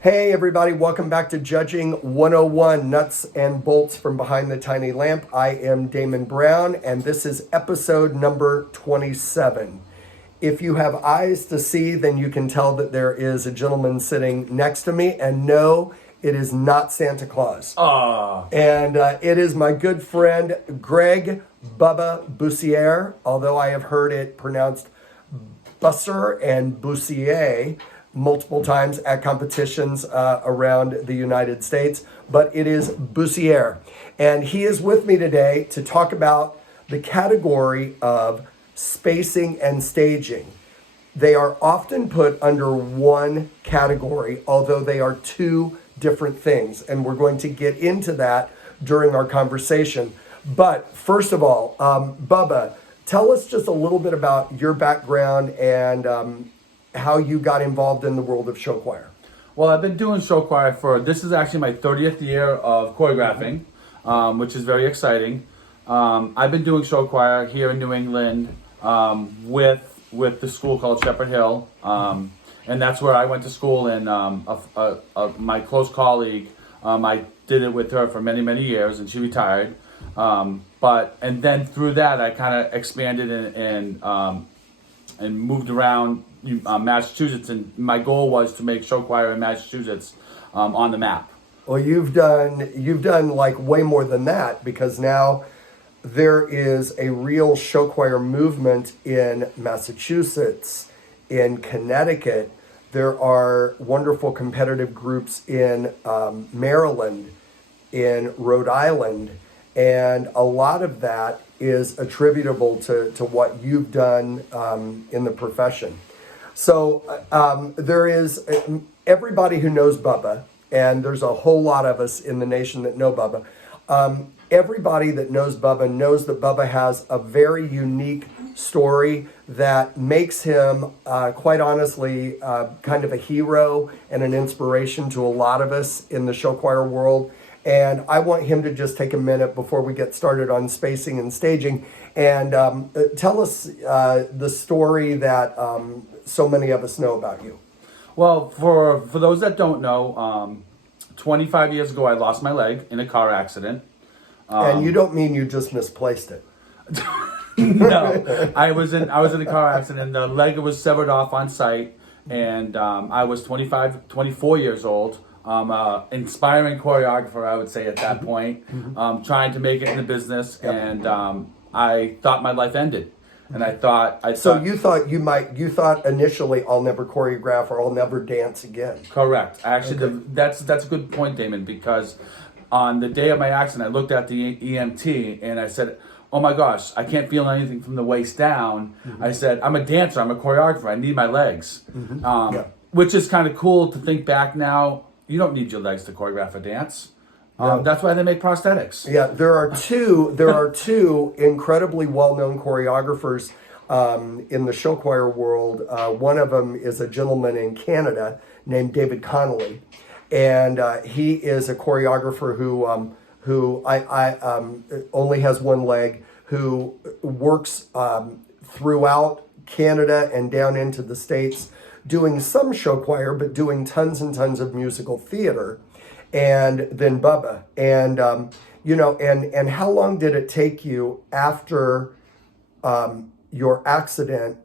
Hey everybody, welcome back to Judging 101, Nuts and Bolts from Behind the Tiny Lamp. I am Damon Brown and this is episode number 27. If you have eyes to see, then you can tell that there is a gentleman sitting next to me, and no, it is not Santa Claus. And it is my good friend Greg Bubba Bussiere, although I have heard it pronounced Busser and Bussiere multiple times at competitions around the United States, but it is Bussiere. And he is with me today to talk about the category of spacing and staging. They are often put under one category, although they are two different things. And we're going to get into that during our conversation. But first of all, Bubba, tell us just a little bit about your background and how you got involved in the world of show choir. Well, I've been doing show choir this is actually my 30th year of choreographing, which is very exciting. I've been doing show choir here in New England with the school called Shepherd Hill, and that's where I went to school, and my close colleague, I did it with her for many, many years, and she retired. And then through that, I kind of expanded and moved around Massachusetts, and my goal was to make show choir in Massachusetts on the map. Well, you've done like way more than that, because now there is a real show choir movement in Massachusetts, in Connecticut. There are wonderful competitive groups in Maryland, in Rhode Island, and a lot of that is attributable to what you've done in the profession. So there is everybody who knows Bubba, and there's a whole lot of us in the nation that know Bubba. Everybody that knows Bubba knows that Bubba has a very unique story that makes him, quite honestly, kind of a hero and an inspiration to a lot of us in the show choir world. And I want him to just take a minute before we get started on spacing and staging and tell us the story that so many of us know about you. Well, for those that don't know, 25 years ago I lost my leg in a car accident. And you don't mean you just misplaced it? No, I was in a car accident. The leg was severed off on site, and I was 24 years old. Inspiring choreographer, I would say at that point, trying to make it in the business, and I thought my life ended. And I thought you thought initially, I'll never choreograph or I'll never dance again. Correct. Actually, that's a good point, Damon, because on the day of my accident, I looked at the EMT and I said, oh my gosh, I can't feel anything from the waist down. I said, I'm a dancer, I'm a choreographer, I need my legs. Which is kind of cool to think back now. You don't need your legs to choreograph a dance. That's why they make prosthetics. Yeah, there are two incredibly well-known choreographers in the show choir world. One of them is a gentleman in Canada named David Connolly, and he is a choreographer who only has one leg, who works throughout Canada and down into the States, doing some show choir, but doing tons and tons of musical theater. And then Bubba, and and how long did it take you after your accident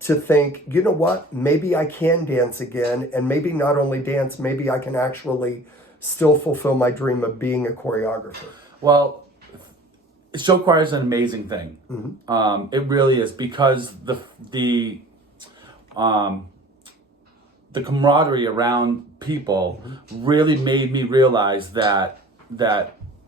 to think, you know what, maybe I can dance again, and maybe not only dance, maybe I can actually still fulfill my dream of being a choreographer? Well, show choir is an amazing thing. It really is, because the camaraderie around people really made me realize that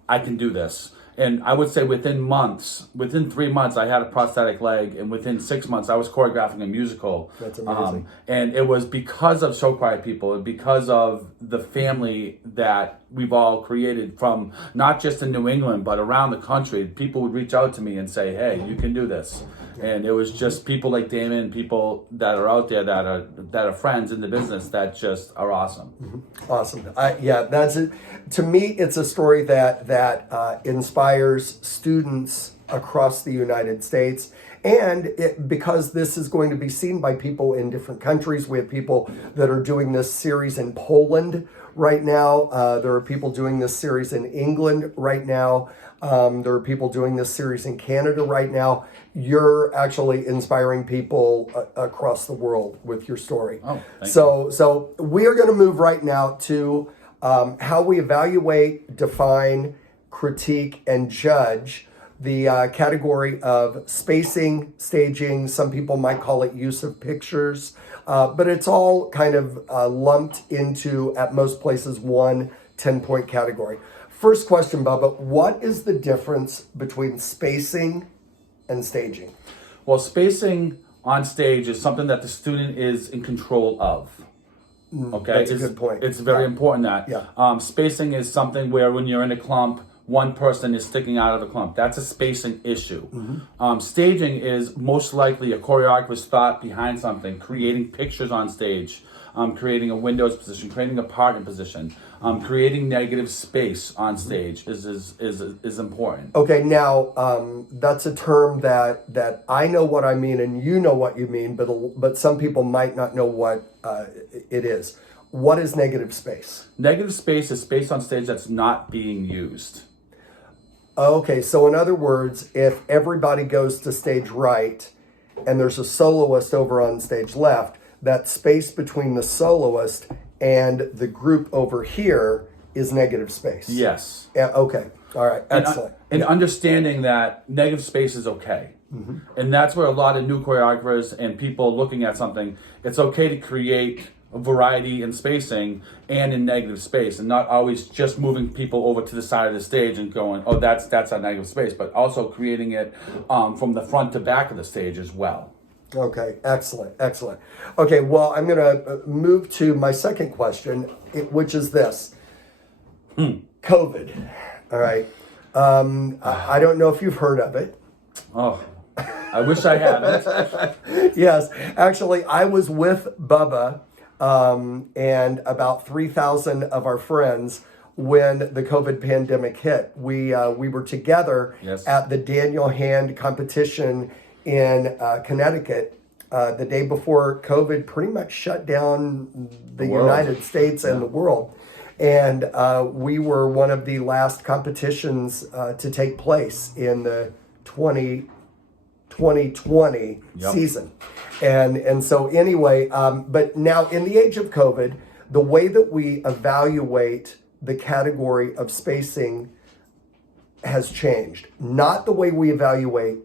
I can do this. And I would say within 3 months, I had a prosthetic leg, and within 6 months, I was choreographing a musical. That's amazing. And it was because of show choir people, and because of the family that we've all created from not just in New England, but around the country. People would reach out to me and say, hey, you can do this. And it was just people like Damon, people that are out there that are friends in the business that just are awesome. Awesome. That's it. To me, it's a story that inspires students across the United States And because this is going to be seen by people in different countries, we have people that are doing this series in Poland right now. There are people doing this series in England right now. There are people doing this series in Canada right now. You're actually inspiring people across the world with your story. Oh, thank you. So we are going to move right now to how we evaluate, define, critique, and judge the category of spacing, staging. Some people might call it use of pictures, but it's all kind of lumped into, at most places, one 10-point category. First question, Bubba, what is the difference between spacing and staging? Well, spacing on stage is something that the student is in control of. Okay, That's a good point. It's very important that Yeah. spacing is something where when you're in a clump, one person is sticking out of the clump. That's a spacing issue. Staging is most likely a choreographer's thought behind something, creating pictures on stage, creating a windows position, creating a partner position, creating negative space on stage is important. Okay, now that's a term that I know what I mean and you know what you mean, but some people might not know what it is. What is negative space? Negative space is space on stage that's not being used. Okay, so in other words, if everybody goes to stage right and there's a soloist over on stage left, that space between the soloist and the group over here is negative space. Yes. Yeah, okay. All right. Excellent. And understanding that negative space is okay. And that's where a lot of new choreographers and people looking at something, it's okay to create a variety in spacing and in negative space, and not always just moving people over to the side of the stage and going, oh, that's a negative space, but also creating it from the front to back of the stage as well. Okay, excellent. Okay, well, I'm going to move to my second question, which is this. COVID. All right. I don't know if you've heard of it. Oh, I wish I hadn't. Yes, actually, I was with Bubba and about 3,000 of our friends when the COVID pandemic hit. We were together at the Daniel Hand competition in Connecticut the day before COVID pretty much shut down the United States and the world. And we were one of the last competitions to take place in the 2020 season. And so anyway, but now in the age of COVID, the way that we evaluate the category of spacing has changed. Not the way we evaluate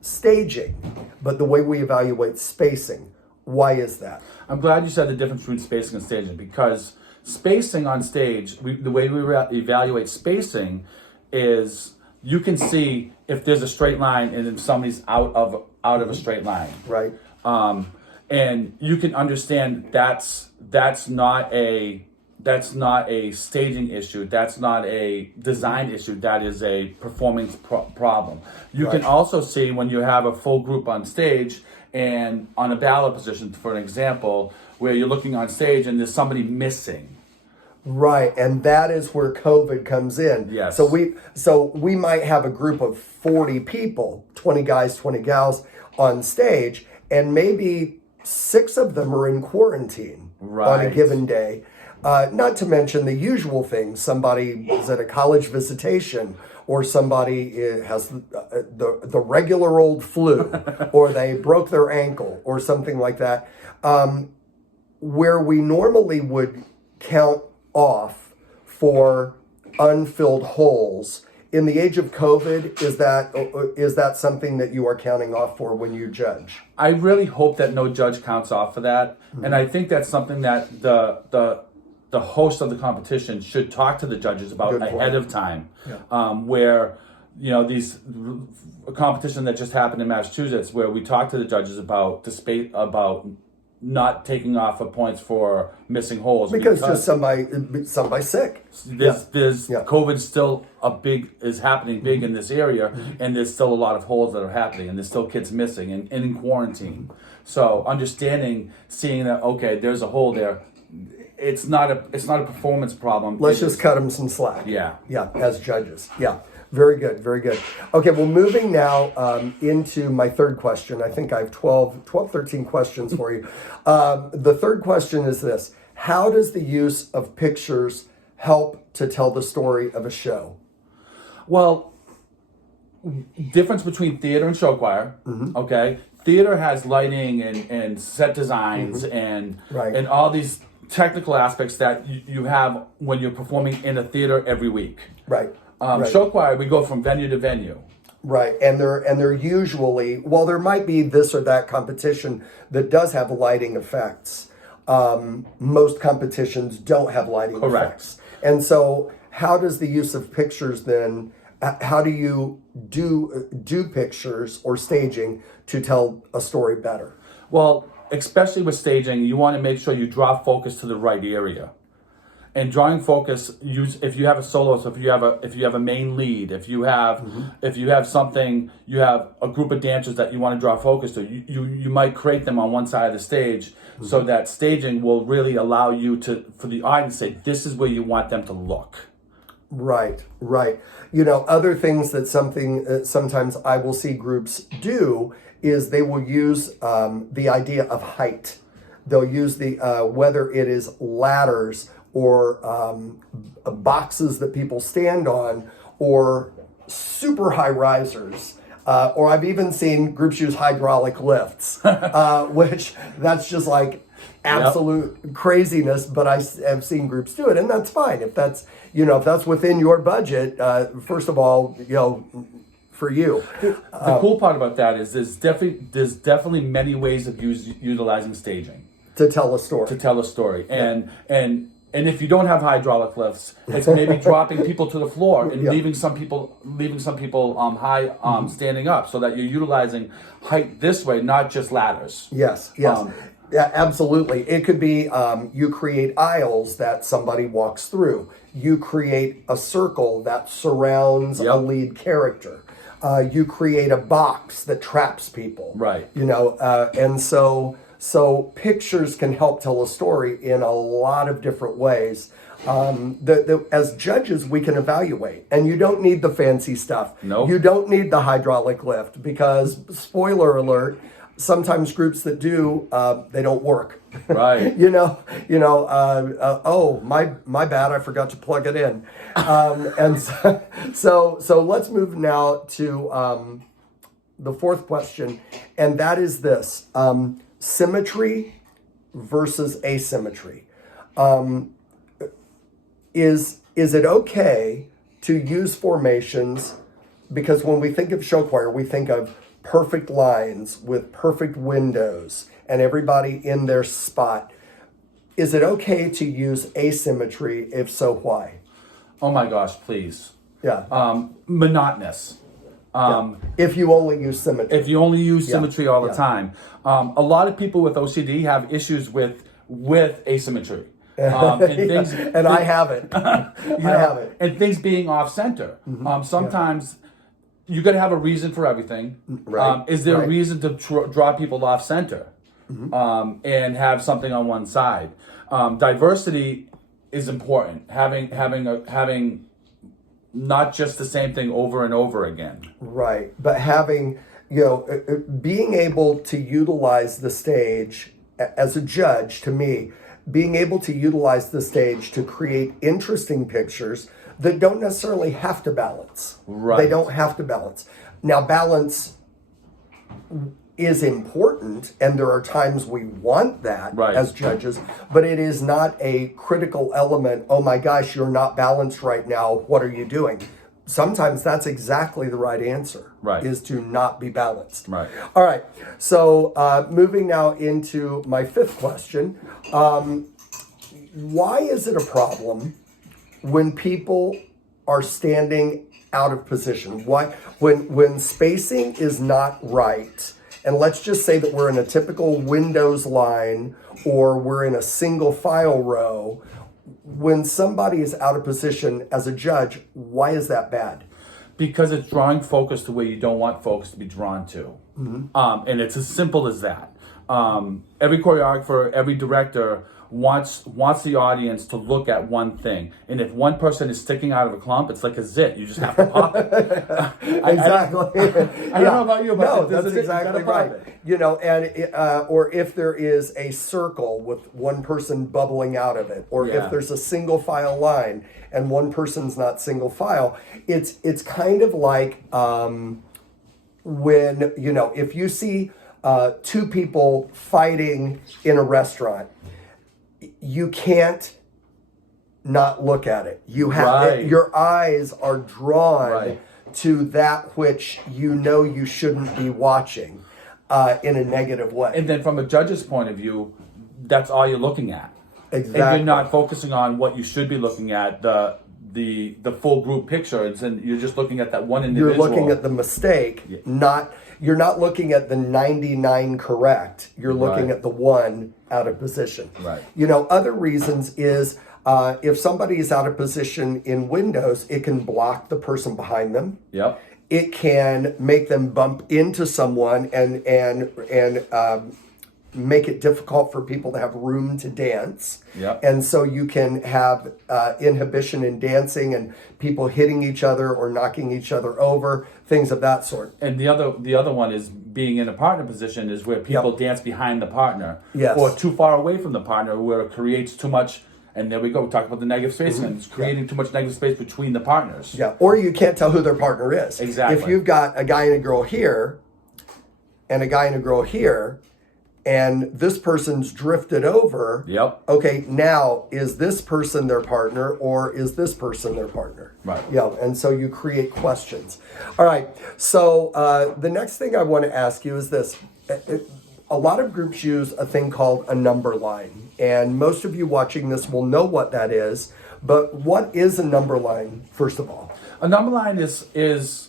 staging, but the way we evaluate spacing. Why is that? I'm glad you said the difference between spacing and staging, because spacing on stage, the way we evaluate spacing is you can see if there's a straight line and then somebody's out of a straight line. Right. And you can understand that's not a staging issue. That's not a design issue. That is a performance problem. You can also see when you have a full group on stage and on a ballet position, for an example, where you're looking on stage and there's somebody missing. Right, and that is where COVID comes in. Yes. So we might have a group of 40 people, 20 guys, 20 gals on stage, and maybe 6 of them are in quarantine on a given day. Not to mention the usual things. Somebody is at a college visitation, or somebody has the regular old flu, or they broke their ankle, or something like that. Where we normally would count off for unfilled holes, in the age of COVID, is that something that you are counting off for when you judge? I really hope that no judge counts off for that, and I think that's something that the host of the competition should talk to the judges about ahead of time. Where these competition that just happened in Massachusetts, where we talked to the judges about not taking off of points for missing holes because just somebody sick. There's COVID still is happening big in this area, and there's still a lot of holes that are happening, and there's still kids missing and in quarantine. So seeing that, okay, there's a hole there, it's not a performance problem. Let's just cut them some slack. Yeah. Yeah, as judges. Yeah. Very good. Very good. Okay, well, moving now into my third question. I think I have 13 questions for you. The third question is this. How does the use of pictures help to tell the story of a show? Well, difference between theater and show choir. Okay, theater has lighting and set designs and all these technical aspects that you have when you're performing in a theater every week. Right. Show choir, we go from venue to venue. Right, and they're usually, well, there might be this or that competition that does have lighting effects. Most competitions don't have lighting effects. And so how does the use of pictures then, how do you do pictures or staging to tell a story better? Well, especially with staging, you want to make sure you draw focus to the right area. And drawing focus, if you have a solo, so if you have a main lead, if you have something, you have a group of dancers that you want to draw focus to, you might create them on one side of the stage, so that staging will really allow you for the audience to say, this is where you want them to look. Right. Other things that sometimes I will see groups do is they will use the idea of height. They'll use whether it is ladders or boxes that people stand on, or super high risers. Or I've even seen groups use hydraulic lifts, which that's just like absolute craziness, but I have seen groups do it, and that's fine. If that's within your budget, first of all, for you. The cool part about that is there's definitely many ways of utilizing staging to tell a story. And if you don't have hydraulic lifts, it's maybe dropping people to the floor and leaving some people high, standing up, so that you're utilizing height this way, not just ladders. Yes. Yeah, absolutely. It could be you create aisles that somebody walks through. You create a circle that surrounds a lead character. You create a box that traps people. Right. And so pictures can help tell a story in a lot of different ways. As judges, we can evaluate, and you don't need the fancy stuff. Nope. You don't need the hydraulic lift, because, spoiler alert, sometimes groups that do, they don't work. Right. Oh, my bad, I forgot to plug it in. And so let's move now to the fourth question, and that is this. Symmetry versus asymmetry. Is it okay to use formations? Because when we think of show choir, we think of perfect lines with perfect windows and everybody in their spot. Is it okay to use asymmetry? If so, why? Oh my gosh, please. Yeah. Monotonous. If you only use symmetry. If you only use symmetry all the time. A lot of people with OCD have issues with asymmetry. And I have it. You have it. And things being off center. Sometimes you got to have a reason for everything. Right. Is there a reason to draw people off center and have something on one side? Diversity is important. Having not just the same thing over and over again. Right. But having, being able to utilize the stage as a judge, to me, being able to utilize the stage to create interesting pictures that don't necessarily have to balance. Right. They don't have to balance. Now, balance is important, and there are times we want that as judges, but it is not a critical element. Oh my gosh, you're not balanced right now. What are you doing? Sometimes that's exactly the right answer, is to not be balanced. Right. All right. So moving now into my fifth question. Why is it a problem when people are standing out of position? Why, when spacing is not right, and let's just say that we're in a typical Windows line or we're in a single file row, when somebody is out of position as a judge, why is that bad? Because it's drawing focus to where you don't want focus to be drawn to. And it's as simple as that. Every choreographer, every director wants the audience to look at one thing. And if one person is sticking out of a clump, it's like a zit. You just have to pop it. Exactly. I don't know about you, but no, if there's that's a zit, you exactly gotta pop right. it. You know, and or if there is a circle with one person bubbling out of it, or Yeah. if there's a single file line and one person's not single file, it's kind of like when, you know, if you see two people fighting in a restaurant, you can't not look at it. You have Right. your eyes are drawn Right. to that which you know you shouldn't be watching in a negative way. And then from a judge's point of view, that's all you're looking at. Exactly. And you're not focusing on what you should be looking at, the full group picture, and you're just looking at that one individual. You're looking at the mistake, you're not looking at the 99 correct. You're looking Right. at the one out of position. Right. You know, other reasons is if somebody is out of position in Windows, it can block the person behind them. Yep. It can make them bump into someone and make it difficult for people to have room to dance. Yep. And so you can have inhibition in dancing and people hitting each other or knocking each other over, things of that sort. And the other one is being in a partner position is where people dance behind the partner. Yes. Or too far away from the partner where it creates too much. And there we go. We talk about the negative space, and it's creating too much negative space between the partners. Yeah, or you can't tell who their partner is. Exactly. If you've got a guy and a girl here and a guy and a girl here, and this person's drifted over, Yep. okay, now is this person their partner or is this person their partner? Right. Yeah, and so you create questions. All right, so the next thing I want to ask you is this. A lot of groups use a thing called a number line, and most of you watching this will know what that is, but what is a number line, first of all? A number line is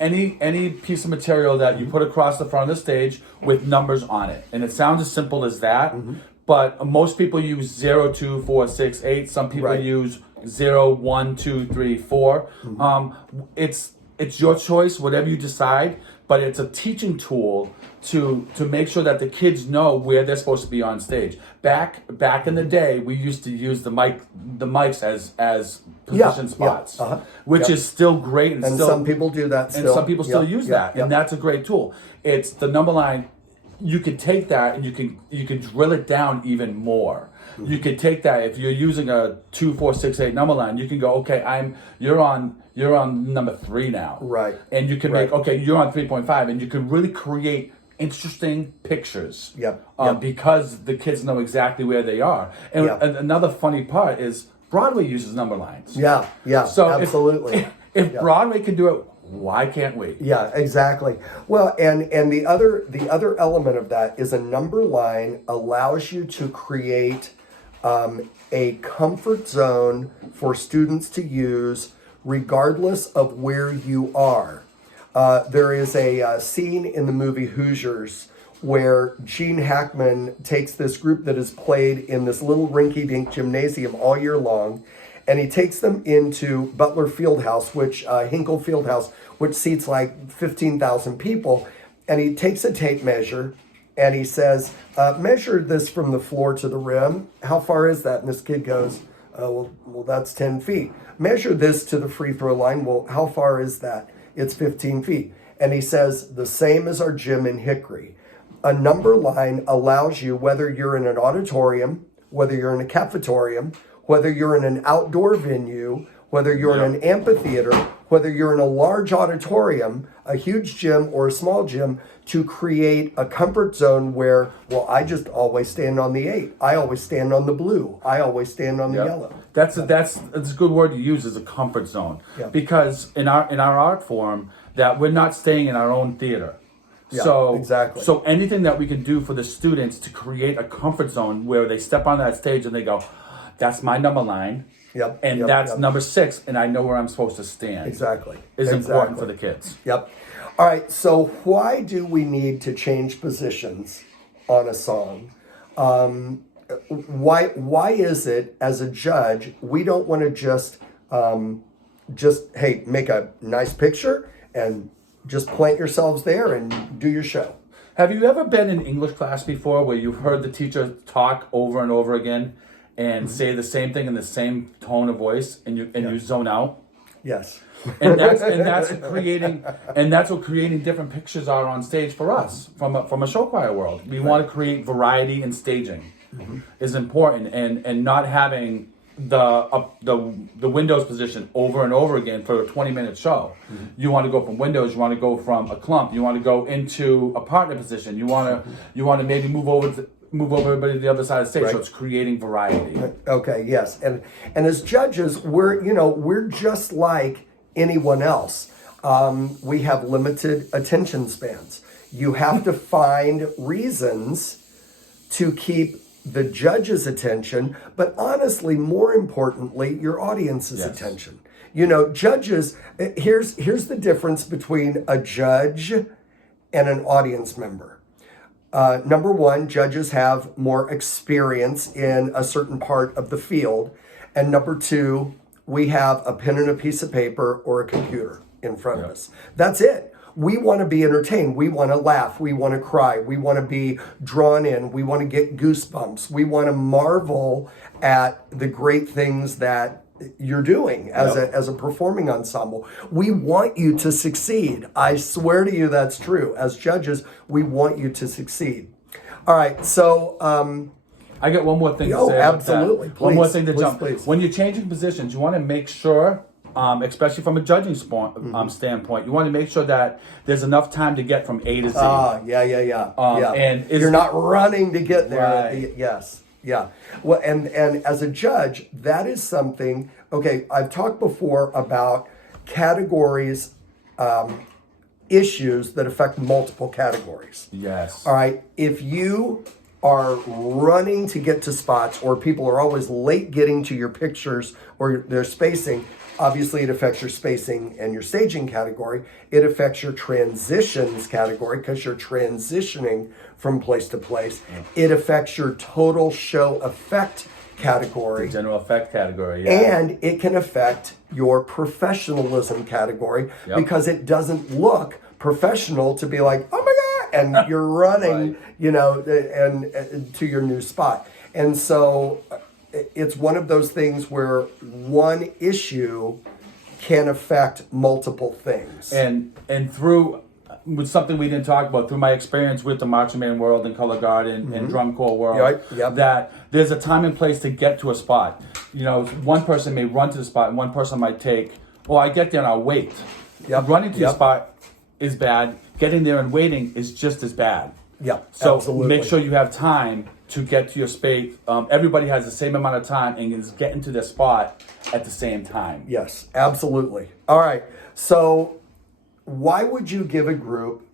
any piece of material that you put across the front of the stage with numbers on it. And it sounds as simple as that, but most people use 0, 2, 4, 6, 8. Some people Right. use 0, 1, 2, 3, 4. It's your choice, whatever you decide, but it's a teaching tool to make sure that the kids know where they're supposed to be on stage. Back in the day, we used to use the mics as position spots, which is still great, and still, some people do that still. and some people still use that, and that's a great tool. It's the number line. You can take that and you can drill it down even more. You can take that if you're using a 2, 4, 6, 8 number line. You can go, okay, you're on number 3 now, Right. And you can make, okay, you're on 3.5, and you can really create interesting pictures. Yep. Because the kids know exactly where they are. And Yep. another funny part is Broadway uses number lines. Yeah, So absolutely. If Broadway can do it, why can't we? Yeah, exactly. Well, and the other element of that is a number line allows you to create a comfort zone for students to use regardless of where you are. There is a scene in the movie Hoosiers where Gene Hackman takes this group that is played in this little rinky-dink gymnasium all year long, and he takes them into Butler Fieldhouse, Hinkle Fieldhouse, which seats like 15,000 people, and he takes a tape measure and he says, measure this from the floor to the rim. How far is that? And this kid goes, well, that's 10 feet. Measure this to the free throw line. Well, how far is that? It's 15 feet. And he says, the same as our gym in Hickory. A number line allows you, whether you're in an auditorium, whether you're in a cafetorium, whether you're in an outdoor venue, whether you're in an amphitheater, whether you're in a large auditorium, a huge gym or a small gym, to create a comfort zone where, well, I just always stand on the 8. I always stand on the blue. I always stand on the yellow. That's a good word to use, as a comfort zone. Yeah. Because in our art form, that we're not staying in our own theater. Yeah, So exactly. So anything that we can do for the students to create a comfort zone where they step on that stage and they go, that's my number line. Yep. And that's number 6, and I know where I'm supposed to stand. Exactly. Is important for the kids. Yep. All right. So why do we need to change positions on a song? Why is it, as a judge, we don't want to just make a nice picture and just plant yourselves there and do your show? Have you ever been in English class before where you've heard the teacher talk over and over again and say the same thing in the same tone of voice, and you zone out? Yes. And that's what creating different pictures are on stage for us from a show choir world. We want to create variety in staging is important, and not having the windows position over and over again for a 20-minute show. You want to go from windows, you want to go from a clump, you want to go into a partner position, you want to maybe move over everybody to the other side of the stage. Right. So it's creating variety. Okay, yes. And as judges, we're just like anyone else. We have limited attention spans. You have to find reasons to keep the judge's attention, but honestly, more importantly, your audience's attention. Judges, here's the difference between a judge and an audience member. Number one, judges have more experience in a certain part of the field. And number two, we have a pen and a piece of paper or a computer in front of us. That's it. We want to be entertained. We want to laugh. We want to cry. We want to be drawn in. We want to get goosebumps. We want to marvel at the great things that you're doing as a performing ensemble. We want you to succeed. I swear to you that's true. As judges, we want you to succeed. All right, so I got one more thing to say about absolutely. that. Please, one more thing to jump. please. When you're changing positions, you want to make sure, especially from a judging standpoint, you want to make sure that there's enough time to get from A to Z. Yeah. And you're not running to get there. Right. Yes. Yeah. Well, and as a judge, that is something. Okay, I've talked before about categories, issues that affect multiple categories. Yes. All right. If you are running to get to spots, or people are always late getting to your pictures or their spacing, obviously it affects your spacing and your staging category. It affects your transitions category because you're transitioning from place to place. It affects your total show effect category. The general effect category, yeah. And it can affect your professionalism category because it doesn't look professional to be like, oh my God, and you're running, and to your new spot. And so it's one of those things where one issue can affect multiple things. And through with something we didn't talk about, through my experience with the marching band world and color guard and drum corps world, that there's a time and place to get to a spot. One person may run to the spot, and one person might take, I get there and I'll wait. Running to the spot is bad. Getting there and waiting is just as bad. So absolutely. Make sure you have time to get to your space. Everybody has the same amount of time and is getting to their spot at the same time. Yes, absolutely. All right. So why would you give a group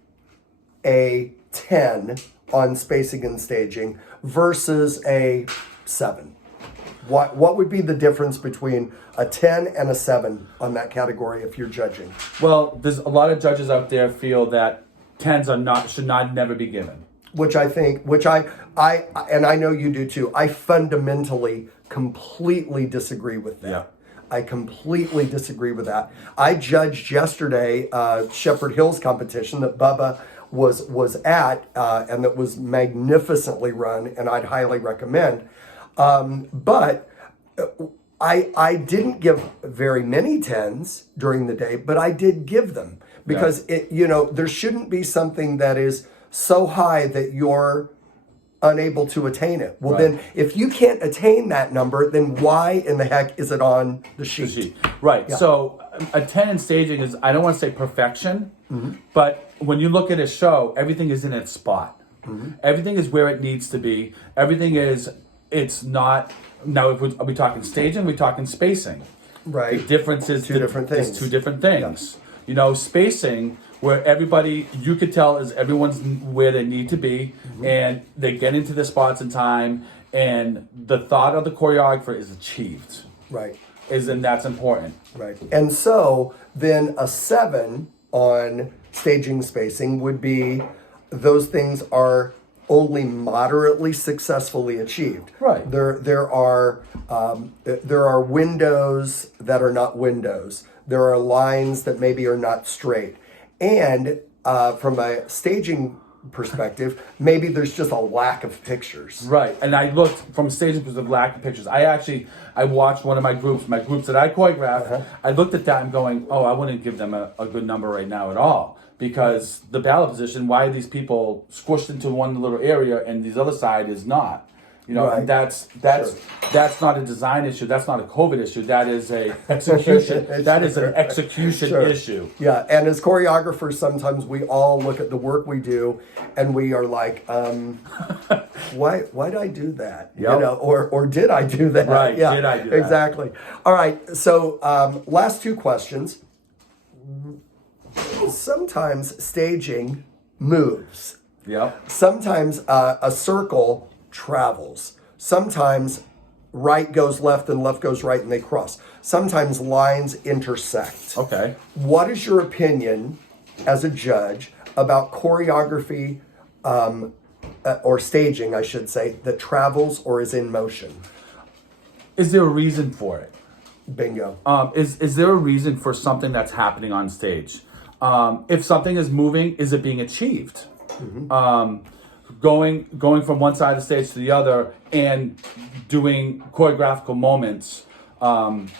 a 10 on spacing and staging versus a 7? What would be the difference between a 10 and a 7 on that category if you're judging? Well, there's a lot of judges out there feel that 10s should never be given. Which I and I know you do too, I fundamentally completely disagree with that. Yeah. I completely disagree with that. I judged yesterday Shepherd Hills competition that Bubba was at, and that was magnificently run, and I'd highly recommend. But I didn't give very many 10s during the day, but I did give them because there shouldn't be something that is so high that you're unable to attain it. Well, then if you can't attain that number, then why in the heck is it on the sheet? Right. Yeah. So a 10 in staging is, I don't want to say perfection, but when you look at a show, everything is in its spot. Everything is where it needs to be. It's not, now if are we talking staging, we're talking spacing. Right. The difference is two different things. It's two different things. Spacing, where everybody, you could tell, is everyone's where they need to be, and they get into the spots in time, and the thought of the choreographer is achieved. Right. And that's important. Right. And so then a 7 on staging spacing would be those things are only moderately successfully achieved. Right. There are windows that are not windows. There are lines that maybe are not straight. And from a staging perspective, maybe there's just a lack of pictures. Right, and I looked from a staging perspective, lack of pictures. I watched one of my groups that I choreographed. I looked at that and going, oh, I wouldn't give them a good number right now at all, because the ballot position, why are these people squished into one little area and this other side is not? Right. And that's not a design issue. That's not a COVID issue. That is a execution. That is an execution issue. Yeah, and as choreographers, sometimes we all look at the work we do, and we are like, why did I do that? Yep. Or did I do that? Right. Yeah, did I do that? Exactly. All right. So last two questions. Sometimes staging moves. Yep. Sometimes a circle travels. Sometimes right goes left and left goes right and they cross. Sometimes lines intersect. Okay. What is your opinion as a judge about choreography or staging, I should say, that travels or is in motion? Is there a reason for it? Bingo. Is there a reason for something that's happening on stage? If something is moving, is it being achieved? Going from one side of the stage to the other and doing choreographical moments. What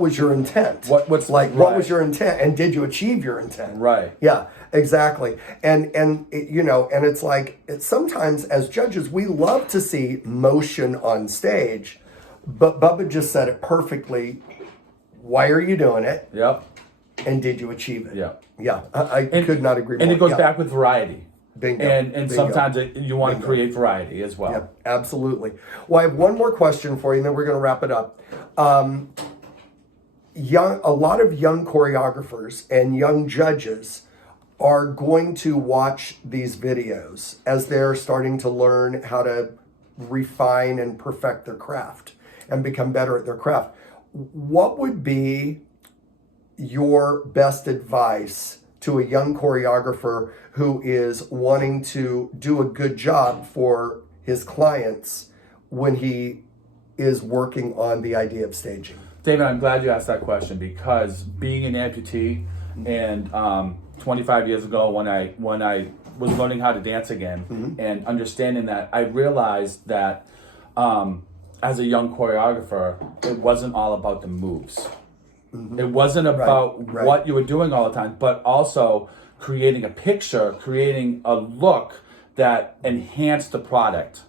was your intent? What was your intent, and did you achieve your intent? Right. Yeah, exactly. And it's like, sometimes as judges we love to see motion on stage, but Bubba just said it perfectly. Why are you doing it? Yep. And did you achieve it? Yeah. Yeah. I could not agree more. And it goes back with variety. Bingo. And Bingo. sometimes you want to create variety as well. Yeah, absolutely. Well, I have one more question for you, and then we're going to wrap it up. A lot of young choreographers and young judges are going to watch these videos as they're starting to learn how to refine and perfect their craft and become better at their craft. What would be your best advice to a young choreographer who is wanting to do a good job for his clients when he is working on the idea of staging? David, I'm glad you asked that question, because being an amputee and 25 years ago when I was learning how to dance again and understanding that, I realized that as a young choreographer, it wasn't all about the moves. It wasn't about what you were doing all the time, but also creating a picture, creating a look that enhanced the product.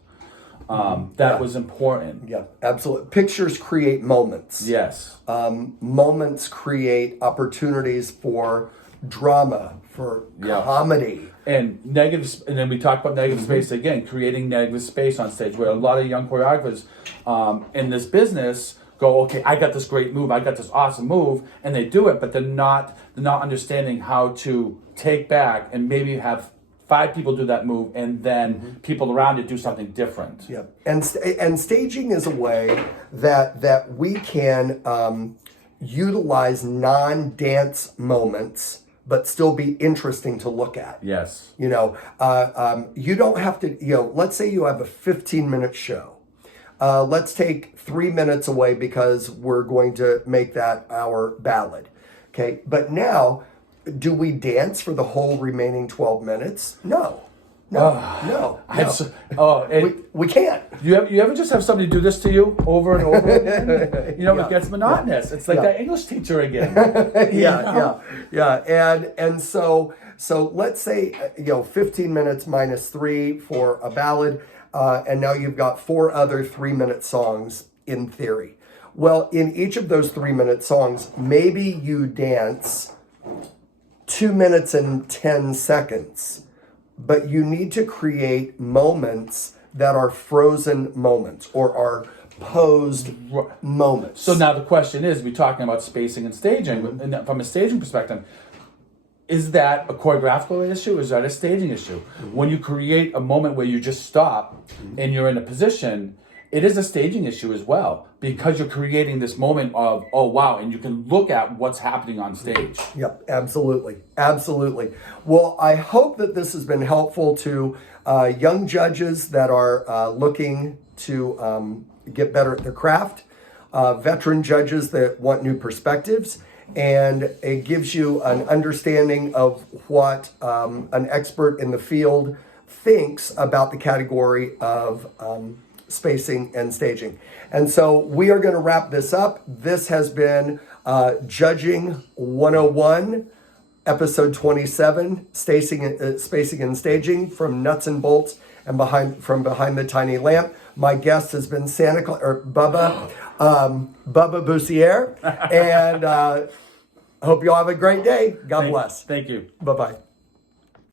That was important. Yeah, absolutely. Pictures create moments. Yes. Moments create opportunities for drama, for comedy. And then we talk about negative space again, creating negative space on stage, where a lot of young choreographers in this business go, okay, I got this great move, I got this awesome move, and they do it, but they're not understanding how to take back and maybe have 5 people do that move, and then people around it do something different. Yeah, and staging is a way that we can utilize non-dance moments, but still be interesting to look at. Yes. You don't have to. Let's say you have a 15-minute show. Let's take 3 minutes away because we're going to make that our ballad. Okay, but now, do we dance for the whole remaining 12 minutes? No. We can't. You ever just have somebody do this to you over and over again? It gets monotonous. It's like that English teacher again. And so let's say 15 minutes minus 3 for a ballad, and now you've got 4 other 3-minute songs in theory. Well, in each of those 3-minute songs, maybe you dance 2 minutes and 10 seconds, but you need to create moments that are frozen moments or are posed moments. So now the question is, we're talking about spacing and staging. And from a staging perspective, is that a choreographical issue? Is that a staging issue? When you create a moment where you just stop and you're in a position, it is a staging issue as well, because you're creating this moment of, oh, wow, and you can look at what's happening on stage. Yep, absolutely. Well, I hope that this has been helpful to young judges that are looking to get better at their craft, veteran judges that want new perspectives, and it gives you an understanding of what an expert in the field thinks about the category of spacing and staging. And so we are going to wrap this up. This has been Judging 101, episode 27, spacing and staging from nuts and bolts and from behind the tiny lamp. My guest has been Bubba Bussiere, and hope you all have a great day. God bless. Thank you. Bye-bye.